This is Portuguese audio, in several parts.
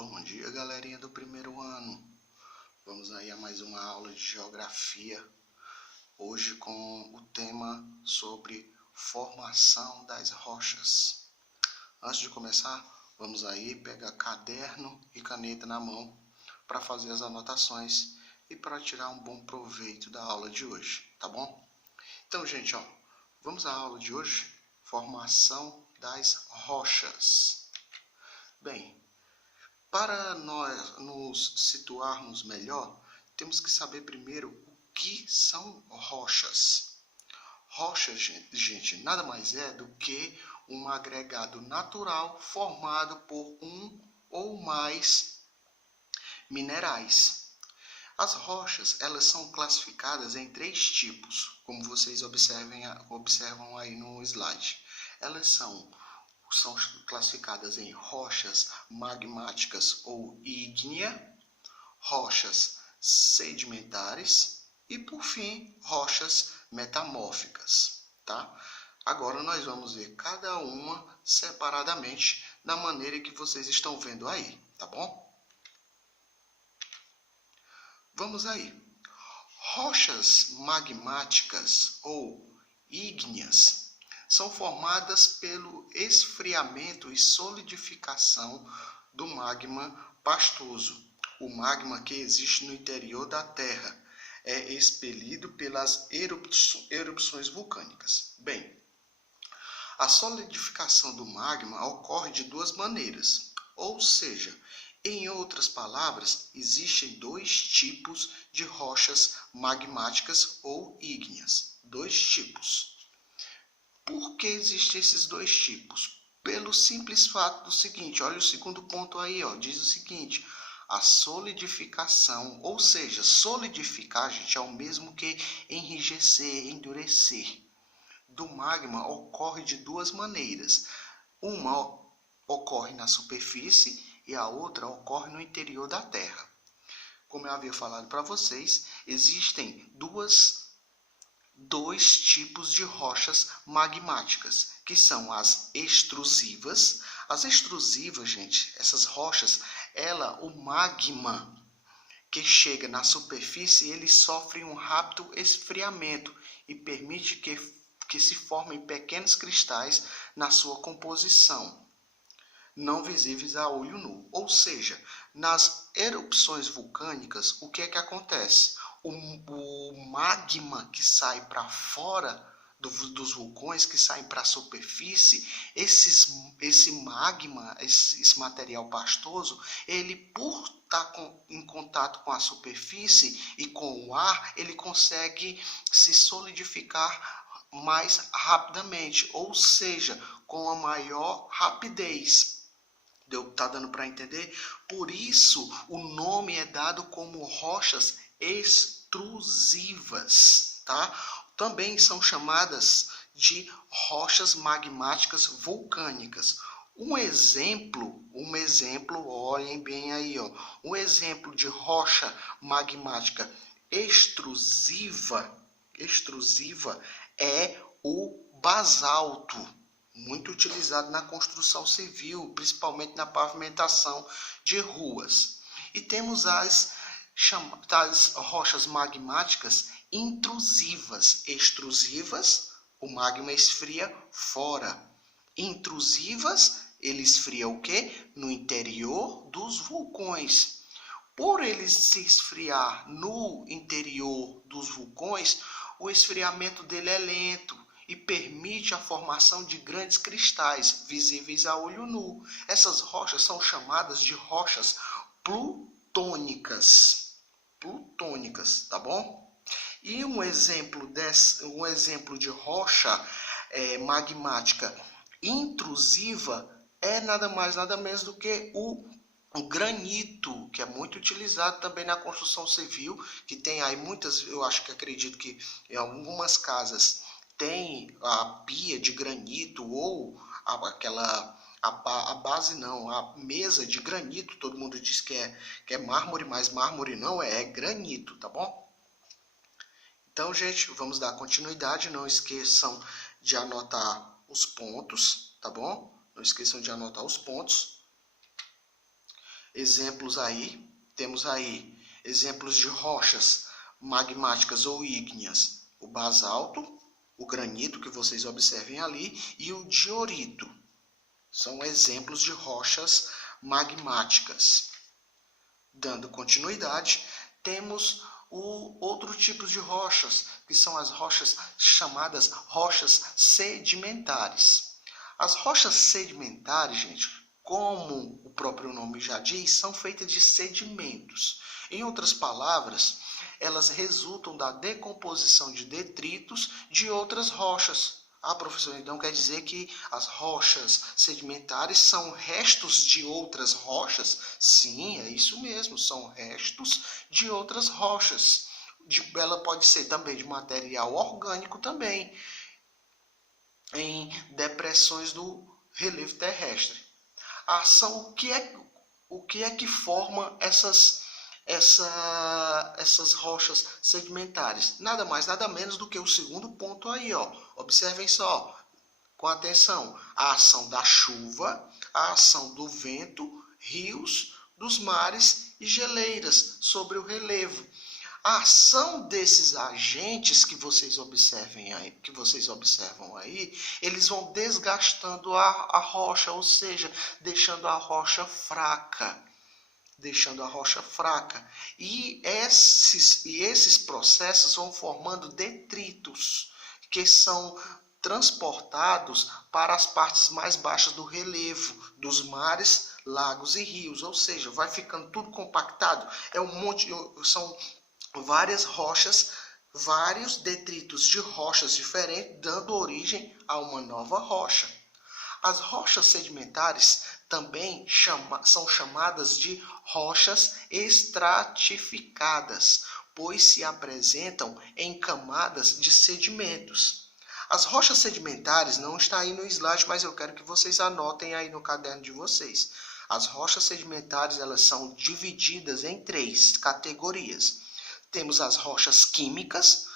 Bom dia, galerinha do primeiro ano. Vamos aí a mais uma aula de geografia. Hoje com o tema sobre formação das rochas. Antes de começar, vamos aí pegar caderno e caneta na mão para fazer as anotações e para tirar um bom proveito da aula de hoje, tá bom? Então, gente, vamos à aula de hoje, formação das rochas. Bem, para nós nos situarmos melhor, temos que saber primeiro o que são rochas. Rochas, gente, nada mais é do que um agregado natural formado por um ou mais minerais. As rochas, elas são classificadas em 3 tipos, como vocês observam aí no slide. Elas são classificadas em rochas magmáticas ou ígneas, rochas sedimentares e, por fim, rochas metamórficas, tá? Agora nós vamos ver cada uma separadamente da maneira que vocês estão vendo aí, tá bom? Vamos aí. Rochas magmáticas ou ígneas são formadas pelo esfriamento e solidificação do magma pastoso. O magma que existe no interior da Terra é expelido pelas erupções vulcânicas. Bem, a solidificação do magma ocorre de 2 maneiras, ou seja, em outras palavras, existem 2 tipos de rochas magmáticas ou ígneas. 2 tipos. Por que existem esses 2 tipos? Pelo simples fato do seguinte, olha o segundo ponto aí, diz o seguinte: a solidificação, ou seja, solidificar, gente, é o mesmo que enrijecer, endurecer. Do magma ocorre de 2 maneiras. Uma ocorre na superfície e a outra ocorre no interior da Terra. Como eu havia falado para vocês, existem dois tipos de rochas magmáticas, que são as extrusivas. As extrusivas, gente, essas rochas, o magma que chega na superfície, ele sofre um rápido esfriamento e permite que se formem pequenos cristais na sua composição, não visíveis a olho nu. Ou seja, nas erupções vulcânicas, o que é que acontece? O magma que sai para fora dos vulcões, que saem para a superfície, esse magma, esse material pastoso, ele por estar em contato com a superfície e com o ar, ele consegue se solidificar mais rapidamente, ou seja, com a maior rapidez. Tá dando para entender? Por isso, o nome é dado como rochas extrusivas, tá? Também são chamadas de rochas magmáticas vulcânicas. Um exemplo, olhem bem aí, um exemplo de rocha magmática extrusiva é o basalto, muito utilizado na construção civil, principalmente na pavimentação de ruas. E temos as chamadas rochas magmáticas intrusivas. Extrusivas, o magma esfria fora. Intrusivas, ele esfria o quê? No interior dos vulcões. Por ele se esfriar no interior dos vulcões, o esfriamento dele é lento e permite a formação de grandes cristais visíveis a olho nu. Essas rochas são chamadas de rochas plutônicas. Plutônicas, tá bom? E um exemplo de rocha magmática intrusiva é nada mais nada menos do que o granito, que é muito utilizado também na construção civil, que tem aí acredito que em algumas casas tem a pia de granito ou a mesa de granito. Todo mundo diz que é mármore, mas mármore não é granito, tá bom? Então, gente, vamos dar continuidade. Não esqueçam de anotar os pontos, tá bom? Não esqueçam de anotar os pontos. temos aí exemplos de rochas magmáticas ou ígneas, o basalto, o granito, que vocês observem ali, e o diorito. São exemplos de rochas magmáticas. Dando continuidade, temos outro tipo de rochas, que são as rochas chamadas rochas sedimentares. As rochas sedimentares, gente, como o próprio nome já diz, são feitas de sedimentos. Em outras palavras, elas resultam da decomposição de detritos de outras rochas. Ah, professor, então quer dizer que as rochas sedimentares são restos de outras rochas? Sim, é isso mesmo, são restos de outras rochas. Ela pode ser também de material orgânico também, em depressões do relevo terrestre. O que é que forma essas rochas sedimentares? Nada mais, nada menos do que o segundo ponto aí, ó. Observem só, com atenção, a ação da chuva, a ação do vento, rios, dos mares e geleiras sobre o relevo. A ação desses agentes que vocês observam aí, eles vão desgastando a rocha, ou seja, deixando a rocha fraca. E esses processos vão formando detritos, que são transportados para as partes mais baixas do relevo, dos mares, lagos e rios, ou seja, vai ficando tudo compactado. São várias rochas, vários detritos de rochas diferentes, dando origem a uma nova rocha. As rochas sedimentares também são chamadas de rochas estratificadas, pois se apresentam em camadas de sedimentos. As rochas sedimentares não está aí no slide, mas eu quero que vocês anotem aí no caderno de vocês. As rochas sedimentares, elas são divididas em 3 categorias. Temos as rochas químicas,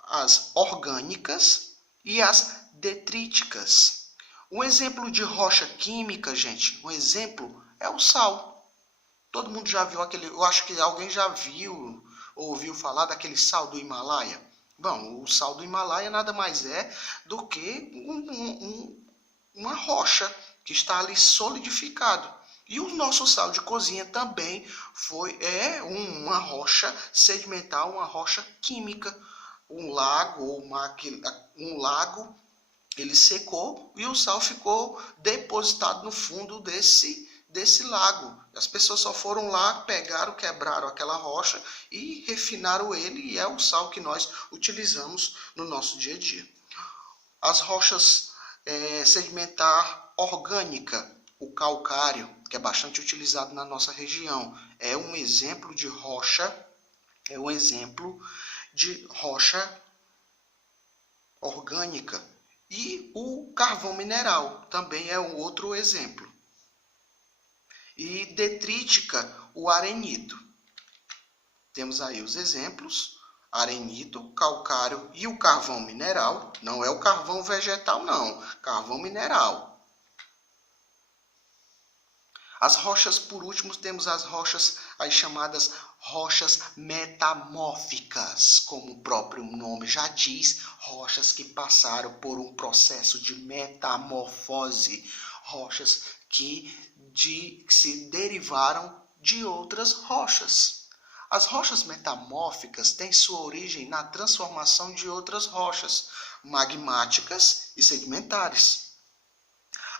as orgânicas e as detríticas. Um exemplo de rocha química, gente, um exemplo é o sal. Todo mundo já viu eu acho que alguém já viu ou ouviu falar daquele sal do Himalaia. Bom, o sal do Himalaia nada mais é do que uma rocha que está ali solidificado. E o nosso sal de cozinha também é uma rocha sedimentar, uma rocha química. Um lago, ele secou e o sal ficou depositado no fundo desse lago. As pessoas só foram lá, pegaram, quebraram aquela rocha e refinaram ele, e é o sal que nós utilizamos no nosso dia a dia. As rochas sedimentar orgânica, o calcário, que é bastante utilizado na nossa região, é um exemplo de rocha, orgânica. E o carvão mineral também é um outro exemplo. E detrítica, o arenito. Temos aí os exemplos: arenito, calcário e o carvão mineral. Não é o carvão vegetal, não. Carvão mineral. As rochas, por último, temos as rochas, as chamadas rochas metamórficas. Como o próprio nome já diz, rochas que passaram por um processo de metamorfose. Rochas que se derivaram de outras rochas. As rochas metamórficas têm sua origem na transformação de outras rochas magmáticas e sedimentares.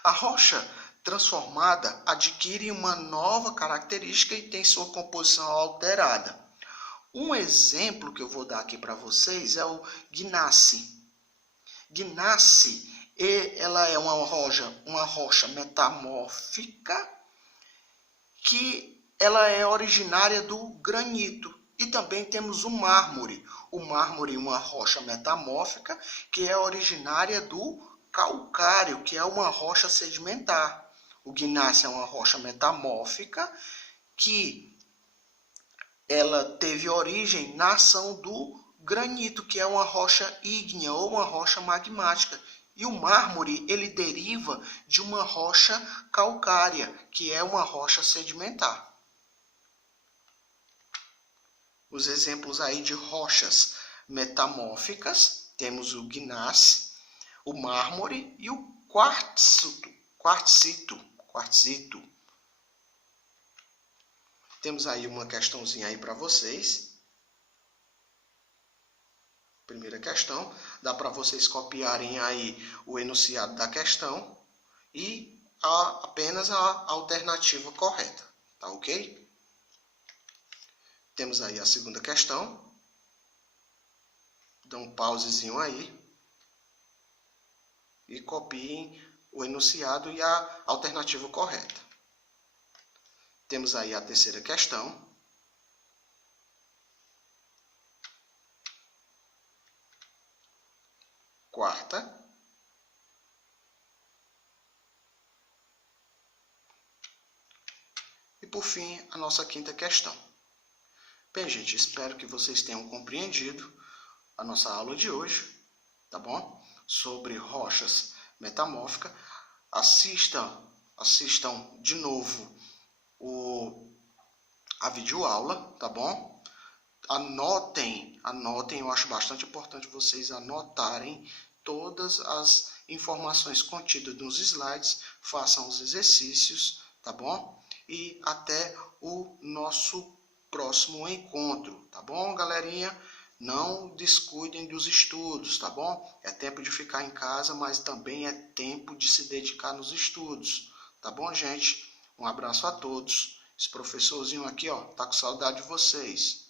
A rocha transformada adquire uma nova característica e tem sua composição alterada. Um exemplo que eu vou dar aqui para vocês é o gneiss. Gneiss, ela é uma rocha metamórfica que ela é originária do granito. E também temos o mármore. O mármore é uma rocha metamórfica que é originária do calcário, que é uma rocha sedimentar. O gneiss é uma rocha metamórfica que ela teve origem na ação do granito, que é uma rocha ígnea ou uma rocha magmática. E o mármore, ele deriva de uma rocha calcária, que é uma rocha sedimentar. Os exemplos aí de rochas metamórficas, temos o gneiss, o mármore e o quartzito. Temos aí uma questãozinha aí para vocês. Primeira questão, dá para vocês copiarem aí o enunciado da questão e apenas a alternativa correta, tá ok? Temos aí a segunda questão. Dá um pausezinho aí e copiem o enunciado e a alternativa correta. Temos aí a terceira questão. Quarta. E por fim, a nossa quinta questão. Bem, gente, espero que vocês tenham compreendido a nossa aula de hoje, tá bom? Sobre rochas metamórficas. Assistam de novo a videoaula, tá bom? Anotem, eu acho bastante importante vocês anotarem todas as informações contidas nos slides, façam os exercícios, tá bom? E até o nosso próximo encontro, tá bom, galerinha? Não descuidem dos estudos, tá bom? É tempo de ficar em casa, mas também é tempo de se dedicar nos estudos, tá bom, gente? Um abraço a todos. Esse professorzinho aqui, ó, tá com saudade de vocês.